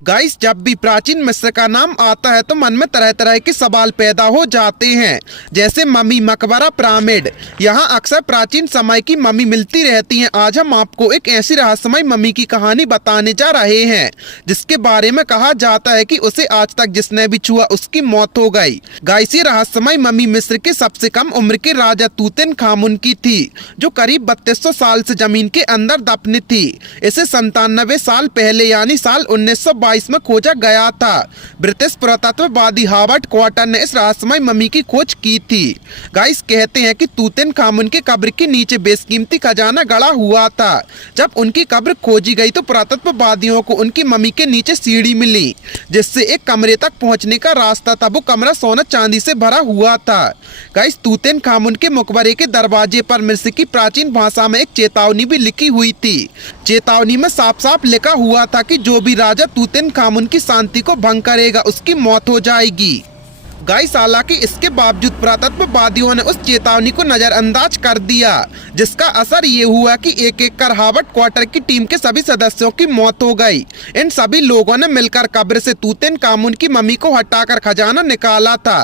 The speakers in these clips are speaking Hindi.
गाइस, जब भी प्राचीन मिस्र का नाम आता है तो मन में तरह तरह के सवाल पैदा हो जाते हैं, जैसे मम्मी, मकबरा, पिरामिड। यहाँ अक्सर प्राचीन समय की मम्मी मिलती रहती हैं। आज हम आपको एक ऐसी रहस्यमय मम्मी की कहानी बताने जा रहे हैं जिसके बारे में कहा जाता है कि उसे आज तक जिसने भी छुआ उसकी मौत हो गई। गाइस, ये रहस्यमय मम्मी मिस्र के सबसे कम उम्र के राजा तूतनखामुन की थी, जो करीब 3200 साल से जमीन के अंदर दफन थी। इसे 97 साल पहले यानी साल 1922 में खोजा गया था। ब्रिटिश पुरातत्ववादी हार्वर्ड क्वार्टर ने इस रहस्यमय मम्मी की खोज की थी। गाइस, कहते हैं कि तूतनखामुन के कब्र के नीचे बेशकीमती खजाना गड़ा हुआ था। जब उनकी कब्र खोजी गई तो पुरातत्ववादियों को उनकी मम्मी के नीचे सीढ़ी मिली, जिससे एक कमरे तक पहुंचने का रास्ता था। वो कमरा सोना चांदी से भरा हुआ था। गाइस, तूतनखामुन के मकबरे के दरवाजे पर मिस्र की प्राचीन भाषा में एक चेतावनी भी लिखी हुई थी। चेतावनी में साफ साफ लिखा हुआ था कि जो भी राजा तूतनखामुन की शांति को भंग करेगा उसकी मौत हो जाएगी। गाइस, हालांकि इसके बावजूद पुरातत्ववादियों ने उस चेतावनी को नजरअंदाज कर दिया, जिसका असर ये हुआ कि एक एक कर हार्वर्ड क्वार्टर की टीम के सभी सदस्यों की मौत हो गई। इन सभी लोगों ने मिलकर कब्र से तूतनखामुन की मम्मी को हटाकर खजाना निकाला था।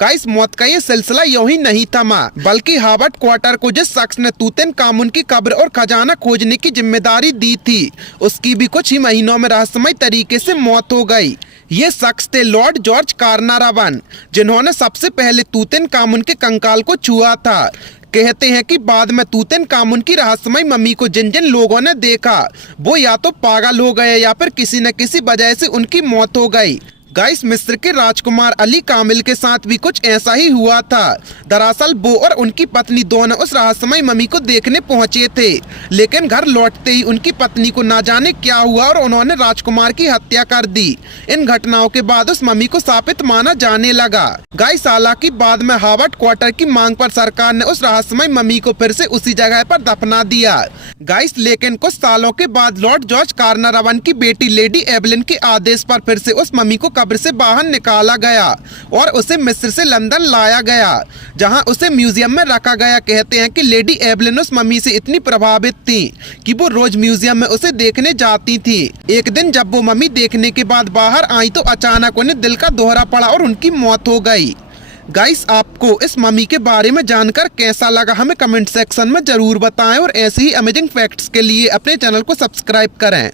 गाइस, मौत का ये सिलसिला यूं ही नहीं थमा, बल्कि हार्वर्ड क्वार्टर को जिस शख्स ने तूतनखामुन की कब्र और खजाना खोजने की जिम्मेदारी दी थी, उसकी भी कुछ ही महीनों में रहस्यमय तरीके से मौत हो गई। ये शख्स थे लॉर्ड जॉर्ज कार्नारावन, जिन्होंने सबसे पहले तूतनखामुन के कंकाल को छुआ था। कहते हैं कि बाद में तूतनखामुन की रहस्यमय मम्मी को जिन जिन लोगों ने देखा वो या तो पागल हो गए या फिर किसी न किसी वजह से उनकी मौत हो गई। गाइस, मिस्र के राजकुमार अली कामिल के साथ भी कुछ ऐसा ही हुआ था। दरअसल वो और उनकी पत्नी दोनों उस रहस्यमय मम्मी को देखने पहुंचे थे, लेकिन घर लौटते ही उनकी पत्नी को ना जाने क्या हुआ और उन्होंने राजकुमार की हत्या कर दी। इन घटनाओं के बाद उस मम्मी को शापित माना जाने लगा। गाइस, हालांकि बाद में हार्वर्ड क्वार्टर की मांग पर सरकार ने उस रहस्यमय मम्मी को फिर से उसी जगह पर दफना दिया। गाइस, लेकिन कुछ सालों के बाद लॉर्ड जॉर्ज कार्नारावन की बेटी लेडी एवलिन के आदेश पर फिर से उस मम्मी को कब्र से बाहर निकाला गया और उसे मिस्र से लंदन लाया गया, जहां उसे म्यूजियम में रखा गया। कहते हैं कि लेडी एवलिन उस मम्मी से इतनी प्रभावित थी कि वो रोज म्यूजियम में उसे देखने जाती थी। एक दिन जब वो मम्मी देखने के बाद बाहर आई तो अचानक उन्हें दिल का दौरा पड़ा और उनकी मौत हो गई। गाइस, आपको इस मम्मी के बारे में जानकर कैसा लगा हमें कमेंट सेक्शन में जरूर बताएं और ऐसे ही अमेजिंग फैक्ट्स के लिए अपने चैनल को सब्सक्राइब करें।